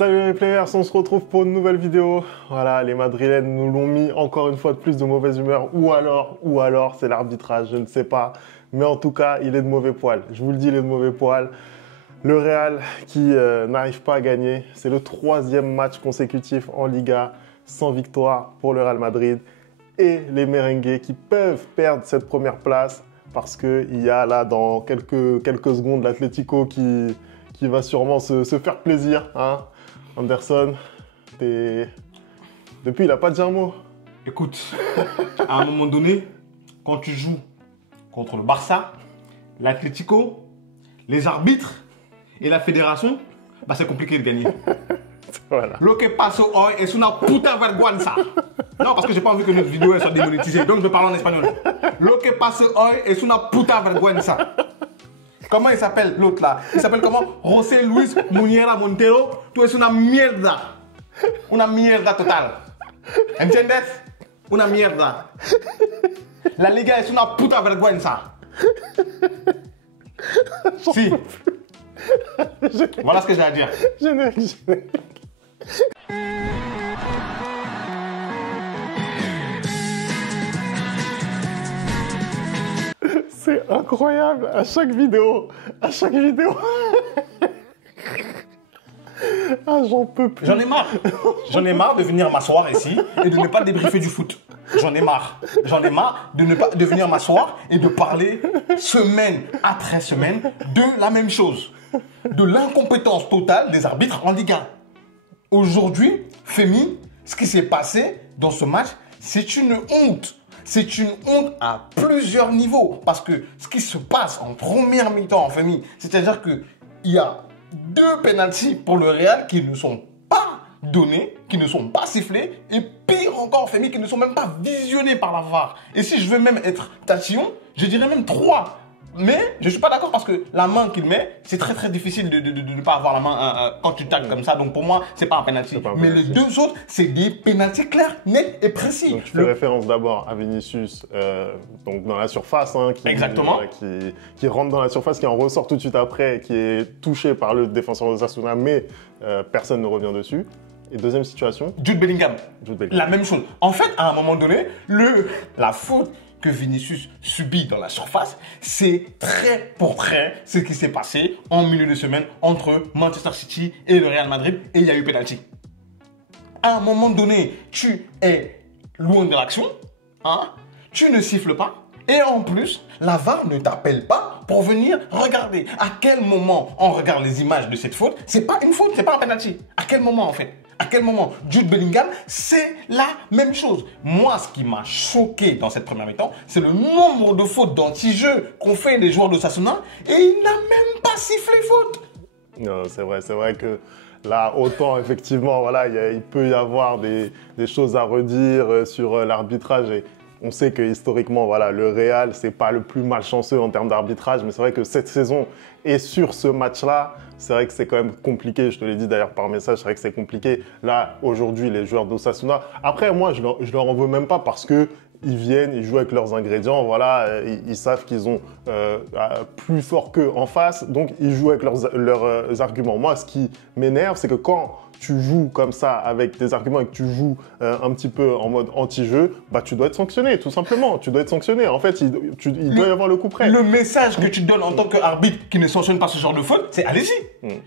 Salut les players, on se retrouve pour une nouvelle vidéo. Voilà, les Madrilènes nous l'ont mis encore une fois de plus de mauvaise humeur. Ou alors c'est l'arbitrage, je ne sais pas. Mais en tout cas, il est de mauvais poil. Je vous le dis, il est de mauvais poil. Le Real qui n'arrive pas à gagner. C'est le troisième match consécutif en Liga sans victoire pour le Real Madrid. Et les merengues qui peuvent perdre cette première place parce qu'il y a là dans quelques secondes l'Atlético qui va sûrement se faire plaisir. Hein. Anderson, depuis, il n'a pas dit un mot. Écoute, à un moment donné, quand tu joues contre le Barça, l'Atlético, les arbitres et la fédération, bah c'est compliqué de gagner. Voilà. Lo que paso hoy es una puta vergüenza. Non, parce que j'ai pas envie que notre vidéo elle soit démonétisée, donc je vais parler en espagnol. Lo que paso hoy es una puta vergüenza. Comment il s'appelle l'autre là? Il s'appelle comment? José Luis Muñera Montero. Tu es una mierda. Una mierda total. ¿Entiendes? Una mierda. La Liga es una puta vergüenza. Si. Voilà ce que j'ai à dire. Générique. C'est incroyable, à chaque vidéo. Ah, j'en peux plus. J'en ai marre. J'en ai marre de venir m'asseoir ici et de ne pas débriefer du foot. J'en ai marre. J'en ai marre de venir m'asseoir et de parler semaine après semaine de la même chose. De l'incompétence totale des arbitres en Ligue 1. Aujourd'hui, Femi, ce qui s'est passé dans ce match, c'est une honte. C'est une honte à plusieurs niveaux. Parce que ce qui se passe en première mi-temps, Femi, c'est-à-dire qu'il y a 2 pénaltys pour le Real qui ne sont pas donnés, qui ne sont pas sifflés, et pire encore, Femi, qui ne sont même pas visionnés par la VAR. Et si je veux même être tatillon, je dirais même 3. Mais je ne suis pas d'accord parce que la main qu'il met, c'est très difficile de ne pas avoir la main quand tu tacles comme ça. Donc pour moi, c'est pas un penalty. Mais les 2 autres, c'est des penaltys clairs, nets et précis. Donc tu fais référence d'abord à Vinicius, donc dans la surface, hein, Exactement. Qui rentre dans la surface, qui en ressort tout de suite après, qui est touché par le défenseur de Osasuna, mais personne ne revient dessus. Et deuxième situation, Jude Bellingham. La même chose. En fait, à un moment donné, la faute que Vinicius subit dans la surface, c'est trait pour trait ce qui s'est passé en milieu de semaine entre Manchester City et le Real Madrid, et il y a eu penalty. À un moment donné, tu es loin de l'action, hein, tu ne siffles pas, et en plus, la VAR ne t'appelle pas pour venir regarder. À quel moment on regarde les images de cette faute? C'est pas une faute, c'est pas un penalty. À quel moment en fait? À quel moment? Jude Bellingham, c'est la même chose. Moi, ce qui m'a choqué dans cette première mi-temps, c'est le nombre de fautes d'anti-jeu qu'ont fait les joueurs de Osasuna, et il n'a même pas sifflé faute. Non, c'est vrai que là, autant effectivement, voilà, il peut y avoir des choses à redire sur l'arbitrage. Et on sait que historiquement, voilà, le Real, c'est pas le plus malchanceux en termes d'arbitrage, mais c'est vrai que cette saison et sur ce match-là, c'est vrai que c'est quand même compliqué. Je te l'ai dit d'ailleurs par message, c'est vrai que c'est compliqué. Là, aujourd'hui, les joueurs d'Osasuna, après, moi, je leur en veux même pas parce que ils viennent, ils jouent avec leurs ingrédients, voilà, ils savent qu'ils ont plus fort qu'eux en face, donc ils jouent avec leurs arguments. Moi, ce qui m'énerve, c'est que quand tu joues comme ça avec tes arguments et que tu joues un petit peu en mode anti-jeu, bah tu dois être sanctionné, tout simplement. Tu dois être sanctionné. En fait, il doit y avoir le coup près. Le message que tu donnes en tant qu'arbitre qui ne sanctionne pas ce genre de faute, c'est allez-y.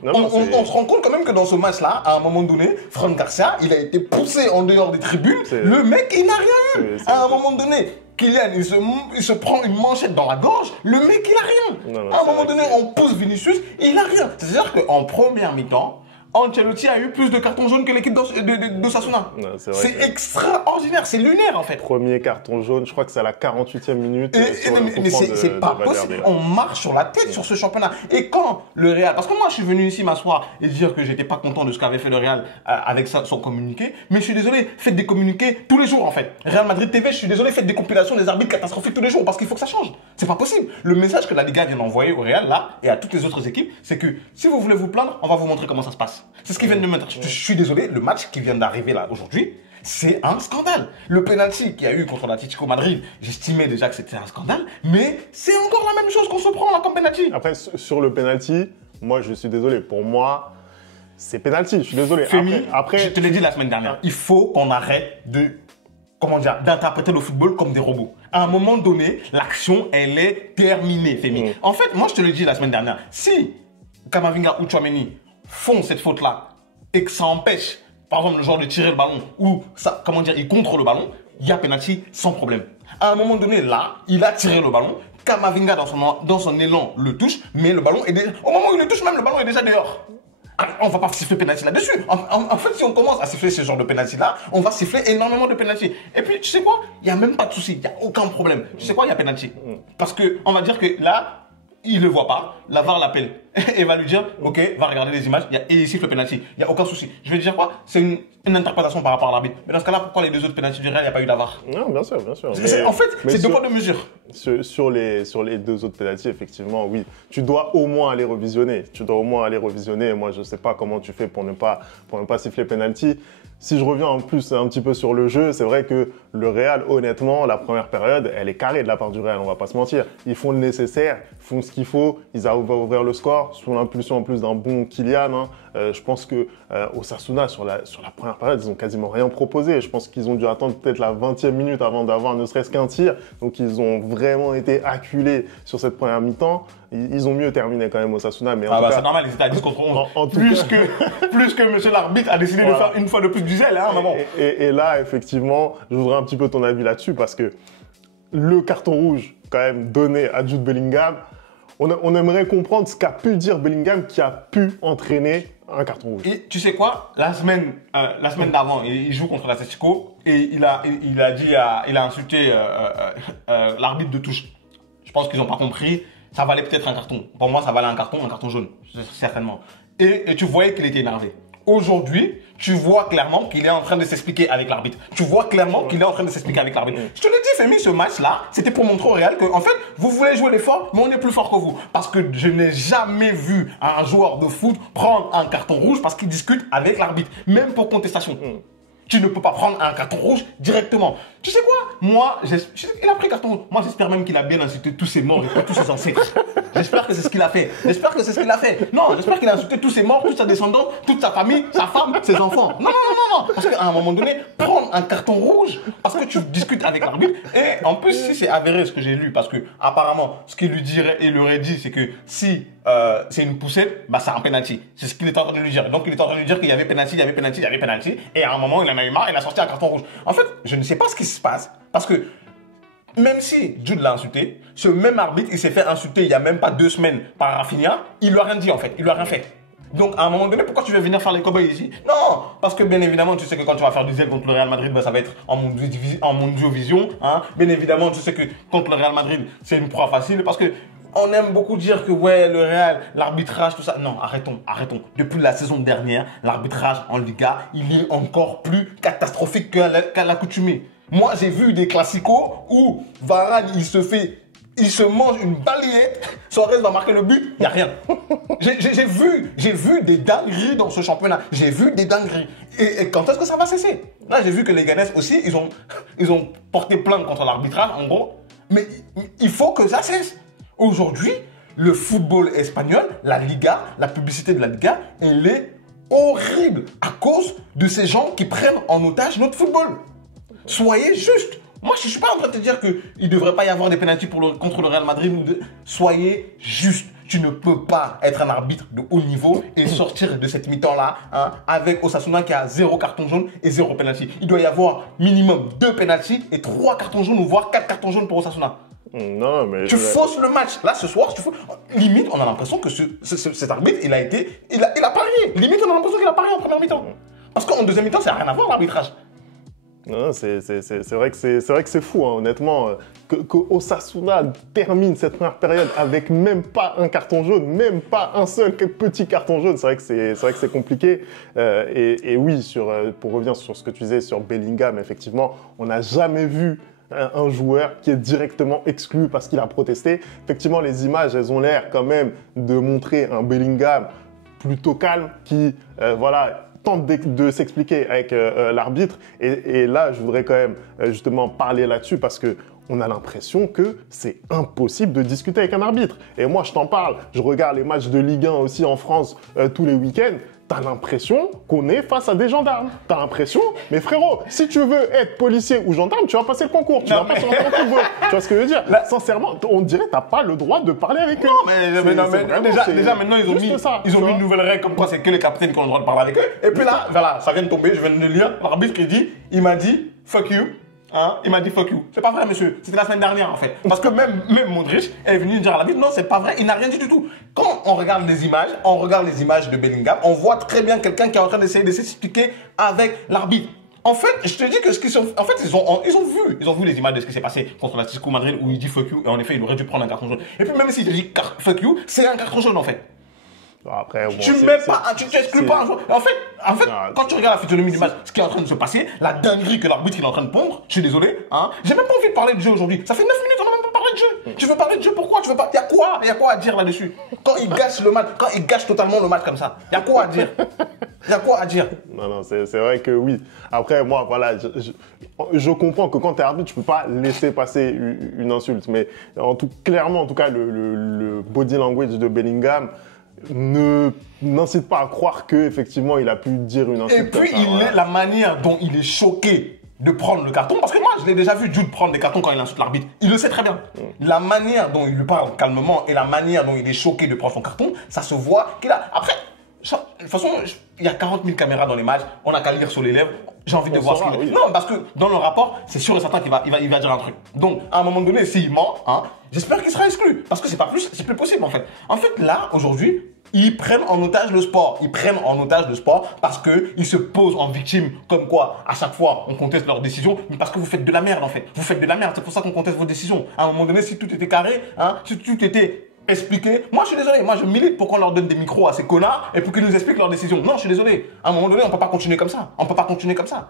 On se rend compte quand même que dans ce match-là, à un moment donné, Fran Garcia, il a été poussé en dehors des tribunes. Le mec, il n'a rien eu. À un moment donné, Kylian, il se prend une manchette dans la gorge. Le mec, il a rien. À un moment donné, on pousse Vinicius, il n'a rien. C'est-à-dire qu'en première mi-temps, Ancelotti a eu plus de cartons jaunes que l'équipe d'Osasuna. C'est extraordinaire, c'est lunaire en fait. Premier carton jaune, je crois que c'est à la 48e minute. Mais c'est pas possible. On marche sur la tête sur ce championnat. Et quand le Real, parce que moi je suis venu ici m'asseoir et dire que j'étais pas content de ce qu'avait fait le Real avec son communiqué, mais je suis désolé, faites des communiqués tous les jours en fait. Real Madrid TV, je suis désolé, faites des compilations des arbitres catastrophiques tous les jours parce qu'il faut que ça change. C'est pas possible. Le message que la Liga vient d'envoyer au Real là et à toutes les autres équipes, c'est que si vous voulez vous plaindre, on va vous montrer comment ça se passe. C'est ce qu'ils viennent de mettre. Je suis désolé, le match qui vient d'arriver là aujourd'hui, c'est un scandale. Le penalty qu'il y a eu contre l'Atlético Madrid, j'estimais déjà que c'était un scandale, mais c'est encore la même chose qu'on se prend là comme penalty. Après, sur le penalty, moi je suis désolé, pour moi, c'est penalty, je suis désolé. Femi, Après, je te l'ai dit la semaine dernière, il faut qu'on arrête d'interpréter le football comme des robots. À un moment donné, l'action, elle est terminée, Femi. En fait, moi, je te le dis la semaine dernière, si Camavinga ou Tchouaméni font cette faute-là et que ça empêche, par exemple, le joueur de tirer le ballon ou ça, il contre le ballon, il y a penalty sans problème. À un moment donné, là, il a tiré le ballon. Camavinga, dans son élan, le touche, mais le ballon est déjà... Au moment où il le touche, même le ballon est déjà dehors. On va pas siffler penalty là-dessus. En fait, si on commence à siffler ce genre de penalty-là, on va siffler énormément de penalty. Et puis, tu sais quoi? Il n'y a même pas de souci. Il n'y a aucun problème. Tu sais quoi? Il y a penalty. Parce que on va dire que là, il le voit pas. La VAR l'appelle et va lui dire, OK, va regarder les images. Et il siffle le penalty. Il n'y a aucun souci. Je vais te dire quoi? C'est une interprétation par rapport à l'arbitre. Mais dans ce cas-là, pourquoi les deux autres penalty du Real, il n'y a pas eu d'avare? Non, bien sûr, bien sûr. En fait, c'est deux poids de mesure. Sur les deux autres pénaltys, effectivement, oui. Tu dois au moins aller revisionner. Moi, je ne sais pas comment tu fais pour ne pas siffler penalty. Si je reviens en plus un petit peu sur le jeu, c'est vrai que le Real, honnêtement, la première période, elle est carrée de la part du Real, on va pas se mentir. Ils font le nécessaire, ils font ce qu'il faut, ils arrivent à ouvrir le score, sous l'impulsion en plus d'un bon Kylian. Je pense que Osasuna, sur la première période, ils ont quasiment rien proposé. Je pense qu'ils ont dû attendre peut-être la 20e minute avant d'avoir ne serait-ce qu'un tir. Donc, ils ont vraiment été acculés sur cette première mi-temps. Ils ont mieux terminé quand même Osasuna. Mais c'est normal, ils étaient à 10 contre 11. Plus que monsieur l'arbitre a décidé de faire une fois de plus du zèle. Et là, effectivement, je voudrais un petit peu ton avis là-dessus parce que le carton rouge, quand même, donné à Jude Bellingham, on aimerait comprendre ce qu'a pu dire Bellingham qui a pu entraîner un carton rouge. Et tu sais quoi? La semaine d'avant, il joue contre l'Atlético et il a insulté l'arbitre de touche. Je pense qu'ils n'ont pas compris. Ça valait peut-être un carton. Pour moi, ça valait un carton jaune, certainement. Et tu voyais qu'il était énervé. Aujourd'hui, tu vois clairement qu'il est en train de s'expliquer avec l'arbitre. Je te le dis, Femi, ce match-là, c'était pour montrer au Real que, en fait, vous voulez jouer les forts, mais on est plus fort que vous. Parce que je n'ai jamais vu un joueur de foot prendre un carton rouge parce qu'il discute avec l'arbitre, même pour contestation. Tu ne peux pas prendre un carton rouge directement. Tu sais quoi? Moi, il a pris carton rouge. Moi, j'espère même qu'il a bien insulté tous ses morts et pas tous ses ancêtres. J'espère que c'est ce qu'il a fait. Non, j'espère qu'il a insulté tous ses morts, toute sa descendance, toute sa famille, sa femme, ses enfants. Non. Parce qu'à un moment donné, prendre un carton rouge parce que tu discutes avec l'arbitre. Et en plus, si c'est avéré ce que j'ai lu, parce que apparemment, ce qu'il lui aurait dit, c'est que si c'est une poussette, bah c'est un penalty. C'est ce qu'il était en train de lui dire. Donc il était en train de lui dire qu'il y avait penalty. Et à un moment, il en a eu marre, il a sorti un carton rouge. En fait, je ne sais pas ce qui se passe parce que même si Jude l'a insulté, ce même arbitre, il s'est fait insulter il y a même pas 2 semaines par Rafinha. Il lui a rien dit en fait. Il lui a rien fait. Donc à un moment donné, pourquoi tu veux venir faire les cobayes ici? Non, parce que bien évidemment, tu sais que quand tu vas faire du zèle contre le Real Madrid, bah, ça va être en Mondiovision. Bien évidemment, tu sais que contre le Real Madrid, c'est une proie facile parce que on aime beaucoup dire que ouais, le Real, l'arbitrage, tout ça. Non, arrêtons. Depuis la saison dernière, l'arbitrage en Liga, il est encore plus catastrophique qu'à l'accoutumée. Moi, j'ai vu des classicos où Varane, il se mange une balayette, Suarez va marquer le but, il n'y a rien. J'ai vu des dingueries dans ce championnat. Et quand est-ce que ça va cesser? Là, j'ai vu que les Ganes aussi, ils ont porté plainte contre l'arbitrage, en gros. Mais il faut que ça cesse. Aujourd'hui, le football espagnol, la Liga, la publicité de la Liga, elle est horrible à cause de ces gens qui prennent en otage notre football. Soyez juste. Moi, je ne suis pas en train de te dire qu'il ne devrait pas y avoir des pénaltys contre le Real Madrid. Soyez juste. Tu ne peux pas être un arbitre de haut niveau et sortir de cette mi-temps-là avec Osasuna qui a 0 carton jaune et 0 pénalty. Il doit y avoir minimum 2 pénaltys et 3 cartons jaunes ou voire 4 cartons jaunes pour Osasuna. Non, mais... Tu fausses le match. Là, ce soir, limite, on a l'impression que cet arbitre, il a parié. Limite, on a l'impression qu'il a parié en première mi-temps. Parce qu'en deuxième mi-temps, ça n'a rien à voir, l'arbitrage. Non, c'est vrai que c'est fou, honnêtement, que Osasuna termine cette première période avec même pas un carton jaune, même pas un seul petit carton jaune. C'est vrai que c'est compliqué. Et oui, pour revenir sur ce que tu disais sur Bellingham, effectivement, on n'a jamais vu un joueur qui est directement exclu parce qu'il a protesté. Effectivement, les images, elles ont l'air quand même de montrer un Bellingham plutôt calme qui, tente de s'expliquer avec l'arbitre. Et là, je voudrais quand même justement parler là-dessus parce que on a l'impression que c'est impossible de discuter avec un arbitre. Et moi, je t'en parle. Je regarde les matchs de Ligue 1 aussi en France tous les week-ends. t'as l'impression qu'on est face à des gendarmes. T'as l'impression, mais frérot, si tu veux être policier ou gendarme, tu vas passer le concours. Tu vas passer le concours tu veux. Tu vois ce que je veux dire? Là, sincèrement, on dirait que t'as pas le droit de parler avec eux. Non, mais déjà maintenant, ils ont mis une nouvelle règle comme quoi c'est que les capitaines qui ont le droit de parler avec eux. Et puis là, voilà, ça vient de tomber, je viens de lire. L'arbitre il m'a dit, fuck you. Hein, il m'a dit fuck you. C'est pas vrai, monsieur. C'était la semaine dernière, en fait. Parce que même Modric est venu dire à l'arbitre, non, c'est pas vrai. Il n'a rien dit du tout. Quand on regarde les images de Bellingham, on voit très bien quelqu'un qui est en train d'essayer de s'expliquer avec l'arbitre. En fait, je te dis que ils ont vu les images de ce qui s'est passé contre l'Atlético Madrid où il dit fuck you et en effet, il aurait dû prendre un carton jaune. Et puis même s'il dit fuck you, c'est un carton jaune en fait. Après, bon, tu t'exclus pas un joueur. En fait, quand tu regardes la physionomie du match, ce qui est en train de se passer, la dinguerie que l'arbitre est en train de pondre, je suis désolé, hein, j'ai même pas envie de parler de jeu aujourd'hui. Ça fait 9 minutes, on n'a même pas parlé de jeu. Tu veux parler de jeu, pourquoi? Tu veux pas? Y a quoi à dire là-dessus? Quand il gâche le match, quand il gâche totalement le match comme ça, y a quoi à dire? Y a quoi à dire? Non, c'est vrai que oui. Après, moi, voilà, je comprends que quand tu es arbitre, tu peux pas laisser passer une insulte. Mais clairement, en tout cas, le body language de Bellingham n'incite pas à croire qu'effectivement, il a pu dire une insulte. Et puis, la manière dont il est choqué de prendre le carton, parce que moi, je l'ai déjà vu Jude prendre des cartons quand il insulte l'arbitre. Il le sait très bien. La manière dont il lui parle calmement et la manière dont il est choqué de prendre son carton, ça se voit qu'il a... Après, de toute façon, il y a 40 000 caméras dans les matchs, on n'a qu'à lire sur les lèvres. J'ai envie de voir ce qu'il dit. Non, parce que dans le rapport, c'est sûr et certain qu'il va dire un truc. Donc, à un moment donné, s'il ment, hein, j'espère qu'il sera exclu. Parce que c'est plus possible, en fait. En fait, là, aujourd'hui, ils prennent en otage le sport. Ils prennent en otage le sport parce qu'ils se posent en victime. Comme quoi, à chaque fois, on conteste leurs décisions. Mais parce que vous faites de la merde, en fait. Vous faites de la merde. C'est pour ça qu'on conteste vos décisions. À un moment donné, si tout était carré, hein, si tout était expliqué. Moi, je suis désolé. Moi, je milite pour qu'on leur donne des micros à ces connards et pour qu'ils nous expliquent leurs décisions. Non, je suis désolé. À un moment donné, on peut pas continuer comme ça. On peut pas continuer comme ça.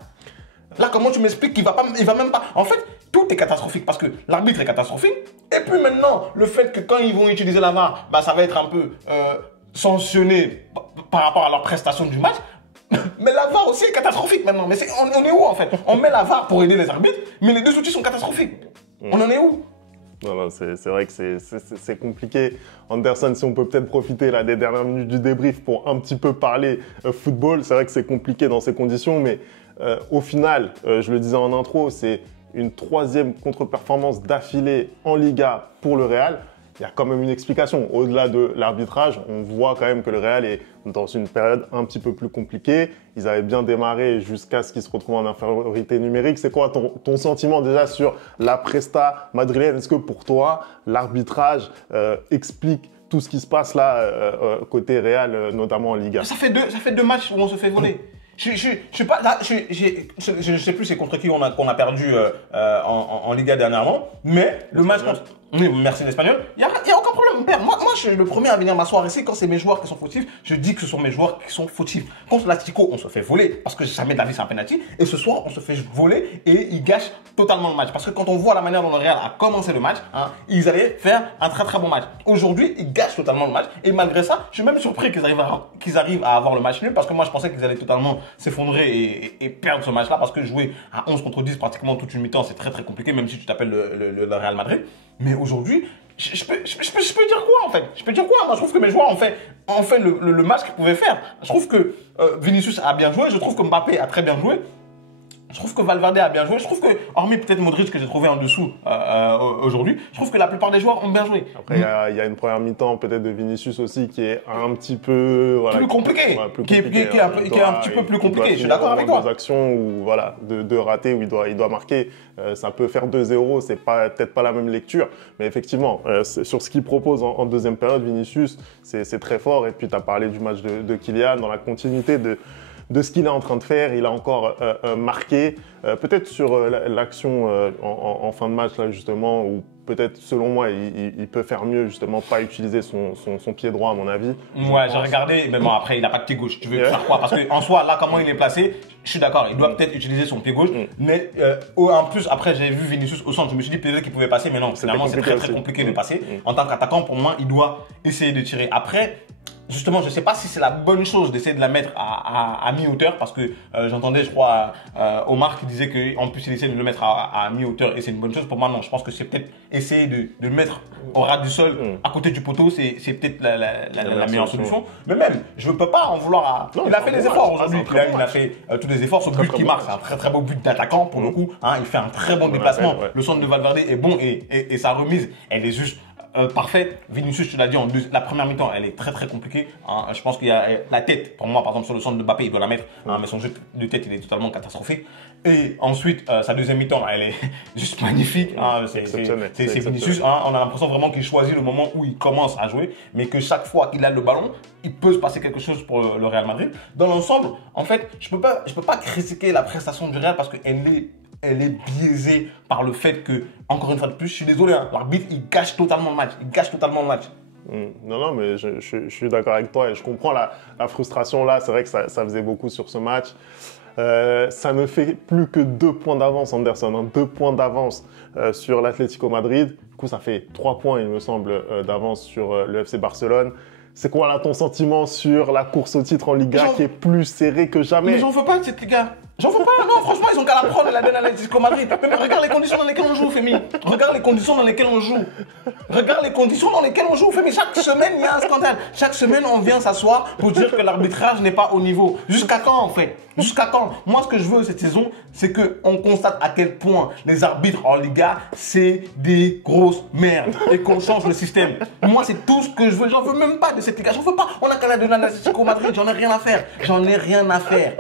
Là, comment tu m'expliques qu'il va même pas... En fait, tout est catastrophique parce que l'arbitre est catastrophique. Et puis maintenant, le fait que quand ils vont utiliser la VAR, bah, ça va être un peu sanctionné par rapport à leur prestation du match. Mais la VAR aussi est catastrophique maintenant. Mais on est où en fait? On met la VAR pour aider les arbitres, mais les deux outils sont catastrophiques. On en est où? Non, c'est vrai que c'est compliqué. Anderson, si on peut peut-être profiter là, des dernières minutes du débrief pour un petit peu parler football, c'est vrai que c'est compliqué dans ces conditions, mais au final, je le disais en intro, c'est une 3e contre-performance d'affilée en Liga pour le Real. Il y a quand même une explication. Au-delà de l'arbitrage, on voit quand même que le Real est dans une période un petit peu plus compliquée. Ils avaient bien démarré jusqu'à ce qu'ils se retrouvent en infériorité numérique. C'est quoi ton sentiment déjà sur la presta madrilène? Est-ce que pour toi, l'arbitrage explique tout ce qui se passe là côté Real, notamment en Liga? Ça fait deux matchs où on se fait voler. Je sais pas là, je sais plus c'est contre qui qu'on a perdu en Liga dernièrement, mais le match contre merci l'Espagnol, il y a aucun problème. Père, moi je suis le premier à venir m'asseoir ici quand c'est mes joueurs qui sont fautifs, je dis que ce sont mes joueurs qui sont fautifs. Contre l'Atlético, on se fait voler parce que jamais de la vie c'est un penalty et ce soir on se fait voler et ils gâchent totalement le match parce que quand on voit la manière dont le Real a commencé le match, hein, ils allaient faire un très très bon match. Aujourd'hui, ils gâchent totalement le match et malgré ça, je suis même surpris qu'ils arrivent à avoir le match nul parce que moi je pensais qu'ils allaient totalement s'effondrer et perdre ce match-là parce que jouer à 11 contre 10 pratiquement toute une mi-temps, c'est très très compliqué même si tu t'appelles le Real Madrid. Mais aujourd'hui, je peux dire quoi en fait? Je peux dire quoi? Moi je trouve que mes joueurs ont fait le match qu'ils pouvaient faire. Je trouve que Vinicius a bien joué, je trouve que Mbappé a très bien joué. Je trouve que Valverde a bien joué. Je trouve que, hormis peut-être Modric que j'ai trouvé en dessous aujourd'hui, je trouve que la plupart des joueurs ont bien joué. Après, il y a une première mi-temps peut-être de Vinicius aussi qui est un petit peu... Voilà, plus compliqué. Qui est un petit peu plus compliqué. Je suis d'accord avec toi. Des actions où, voilà, de rater où il doit marquer, ça peut faire 2-0. C'est peut-être pas la même lecture. Mais effectivement, sur ce qu'il propose en deuxième période, Vinicius, c'est très fort. Et puis, tu as parlé du match de Kylian dans la continuité de ce qu'il est en train de faire. Il a encore marqué, peut-être sur l'action en fin de match, là, justement, où peut-être, selon moi, il peut faire mieux, justement, pas utiliser son pied droit, à mon avis. Ouais, j'ai regardé, mais bon, après, il n'a pas de pied gauche. Tu veux faire quoi? Parce qu'en soi, là, comment il est placé, je suis d'accord, il doit peut-être utiliser son pied gauche, mais en plus, après, j'ai vu Vinicius au centre, je me suis dit peut-être qu'il pouvait passer, mais non, finalement, c'est très, très compliqué de passer. En tant qu'attaquant, pour moi, il doit essayer de tirer. Après, Justement, je ne sais pas si c'est la bonne chose d'essayer de la mettre à mi-hauteur parce que j'entendais, je crois, Omar qui disait qu'en plus il essaie de le mettre à mi-hauteur et c'est une bonne chose. Pour moi, non, je pense que c'est peut-être essayer de le mettre au ras du sol à côté du poteau, c'est peut-être la meilleure solution. Mais même, je ne peux pas en vouloir à... Il a fait des efforts aujourd'hui, il a fait tous les efforts. Son but qui marque, c'est un très très beau but d'attaquant pour le coup. Hein, il fait un très bon déplacement. Le centre de Valverde est bon et sa remise, elle est juste... parfait. Vinicius, tu l'as dit, la première mi-temps, elle est très très compliquée. Hein. Je pense qu'il y a la tête, pour moi, par exemple, sur le centre de Mbappé, il doit la mettre, hein, mais son jeu de tête, il est totalement catastrophique. Et ensuite, sa deuxième mi-temps, elle est juste magnifique. Hein. C'est Vinicius. Hein. On a l'impression vraiment qu'il choisit le moment où il commence à jouer, mais que chaque fois qu'il a le ballon, il peut se passer quelque chose pour le Real Madrid. Dans l'ensemble, en fait, je peux pas critiquer la prestation du Real parce elle est biaisée par le fait que, encore une fois de plus, je suis désolé, hein, l'arbitre, il gâche totalement le match. Il gâche totalement le match. Non, mais je suis d'accord avec toi et je comprends la frustration là. C'est vrai que ça faisait beaucoup sur ce match. Ça ne fait plus que 2 points d'avance, Anderson. Hein, 2 points d'avance sur l'Atlético Madrid. Du coup, ça fait 3 points, il me semble, d'avance sur le FC Barcelone. C'est quoi là ton sentiment sur la course au titre en Liga qui est plus serrée que jamais? Mais j'en veux pas de cette Liga. J'en veux pas, non, franchement, ils ont qu'à la prendre et la donner à l'Atlético Madrid. Mais regarde les conditions dans lesquelles on joue, Femi. Regarde les conditions dans lesquelles on joue. Regarde les conditions dans lesquelles on joue, Femi. Chaque semaine, il y a un scandale. Chaque semaine, on vient s'asseoir pour dire que l'arbitrage n'est pas au niveau. Jusqu'à quand, en fait? Jusqu'à quand? Moi, ce que je veux cette saison, c'est qu'on constate à quel point les arbitres en Liga, c'est des grosses merdes. Et qu'on change le système. Moi, c'est tout ce que je veux. J'en veux même pas de cette Liga. J'en veux pas. On a qu'à la donner à l'Atlético Madrid. J'en ai rien à faire. J'en ai rien à faire.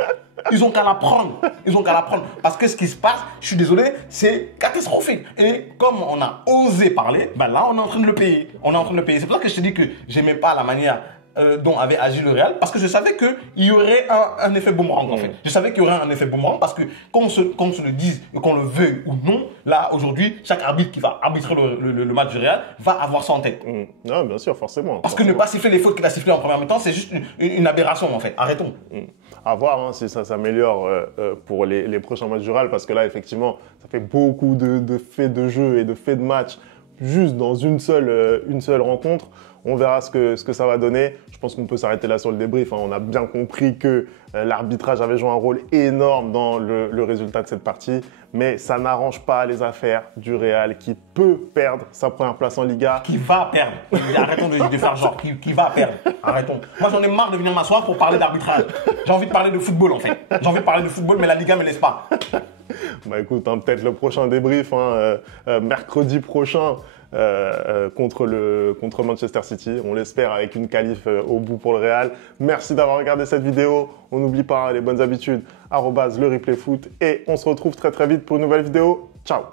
Ils ont qu'à la prendre. Ils ont qu'à la prendre. Parce que ce qui se passe, je suis désolé, c'est catastrophique. Et comme on a osé parler, ben là, on est en train de le payer. On est en train de le payer. C'est pour ça que je te dis que j'aimais pas la manière dont avait agi le Real, parce que je savais qu'il y aurait un effet boomerang en fait. Je savais qu'il y aurait un effet boomerang parce que qu'on se le dise, qu'on le veuille ou non, là aujourd'hui, chaque arbitre qui va arbitrer le match du Real va avoir ça en tête. Non, bien sûr, forcément. Parce que ne pas siffler les fautes qu'il a sifflées en première mi-temps, c'est juste une aberration en fait. Arrêtons. À voir hein, si ça s'améliore pour les prochains matchs du Real, parce que là, effectivement, ça fait beaucoup de faits de jeu et de faits de match juste dans une seule rencontre. On verra ce que ça va donner. Je pense qu'on peut s'arrêter là sur le débrief. Hein. On a bien compris que l'arbitrage avait joué un rôle énorme dans le résultat de cette partie. Mais ça n'arrange pas les affaires du Real qui peut perdre sa première place en Liga. Qui va perdre. Arrêtons de faire genre. Qui va perdre. Arrêtons. Moi, j'en ai marre de venir m'asseoir pour parler d'arbitrage. J'ai envie de parler de football en fait. J'ai envie de parler de football, mais la Liga ne me laisse pas. Bah écoute, hein, peut-être le prochain débrief, hein, mercredi prochain. Contre Manchester City. On l'espère avec une qualif au bout pour le Real. Merci d'avoir regardé cette vidéo. On n'oublie pas les bonnes habitudes, @le replay foot. Et on se retrouve très très vite pour une nouvelle vidéo. Ciao!